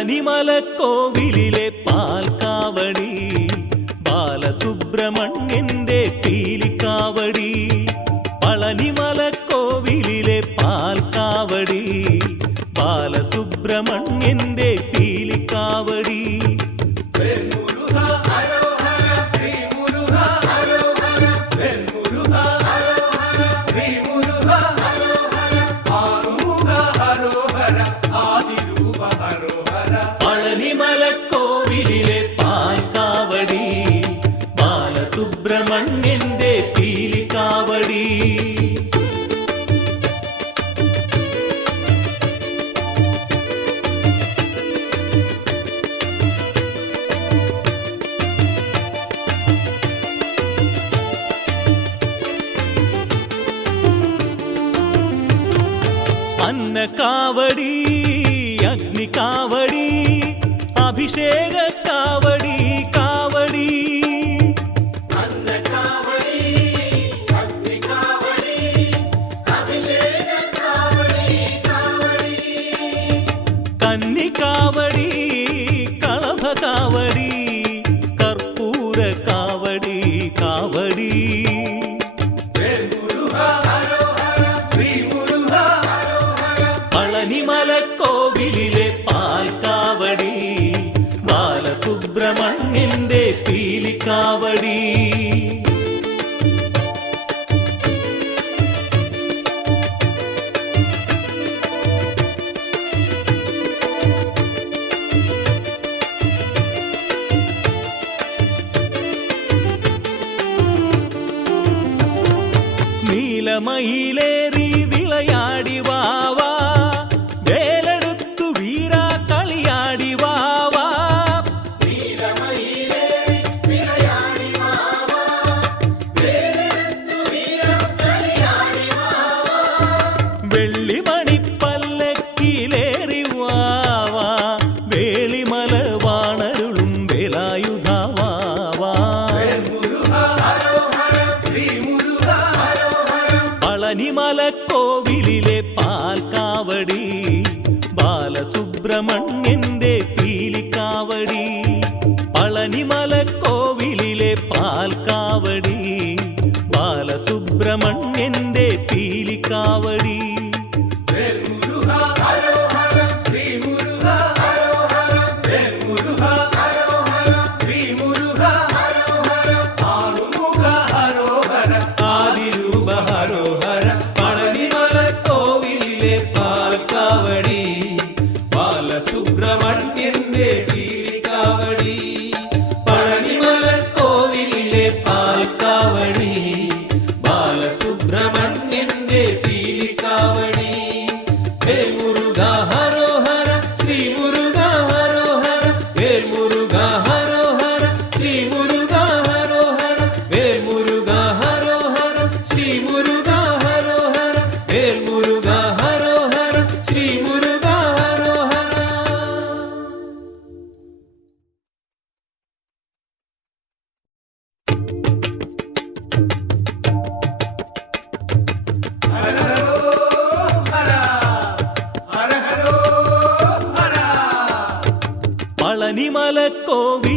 പളനിമലക്കോവിലിലെ പാൽക്കാവടി ബാലസുബ്രഹ്മണ്യന്റെ പീലിക്കാവടി. പളനിമലക്കോവിലിലെ പാൽക്കാവടി ബാലസുബ്രഹ്മണ്യന്റെ പീലിക്കാവടി. പളനിമലക്കോവിലിലെ പാൽക്കാവടി ബാലസുബ്രഹ്മണ്യന്റെ പീലിക്കാവടി. അന്നക്കാവടി, അഗ്നിക്കാവടി, അഭിഷേകക്കാവടി കാവടി. അന്നക്കാവടി, അഗ്നിക്കാവടി, അഭിഷേകക്കാവടി കാവടി. കന്നിക്കാവടി, കളഭകാവടി, കർപ്പൂരക്കാവടി കാവടി. പളനിമലക്കോവിലിലെ പാൽക്കാവടി ബാലസുബ്രഹ്മണ്യന്റെ പീലിക്കാവടി. നീലമയിലേറി വിളയാടി വാവാ, വേലെടുത്തു വീരാ കളിയാടി വാവാ. നീലമയിലേറി വിളയാടി വാവാ, വേലെടുത്തു വീരാ കളിയാടി വാവാ. വെള്ളിമണിപ്പല്ലക്കിലേറി വാവാ, Velimala വാണരുളും വേലായുധാവാ. പളനിമലക്കോവിലിലെ പാൽക്കാവടി ബാലസുബ്രഹ്മണ്യന്റെ പീലിക്കാവടി. പളനിമലക്കോവിലിലെ പാൽക്കാവടി ബാലസുബ്രഹ്മണ്യന്റെ പീലിക്കാവടി. പളനിമലക്കോവിലിലെ പാൽക്കാവടി ബാലസുബ്രഹ്മണ്യന്റെ പീലിക്കാവടി. പളനിമലക്കോവിലിലെ പാൽക്കാവടി ബാലസുബ്രഹ്മണ്യന്റെ പീലിക്കാവടി. Vel Muruga ഹരോഹര Shri Muruga ഹരോഹര, Vel Muruga ഹരോഹര Shri Muruga ഹരോഹര, Vel Muruga ഹരോഹര Shri Muruga ഹരോഹര, Vel Muruga ഹരോഹര Shri Muruga ഹരോഹര. പളനിമലക്കോവിലിലെ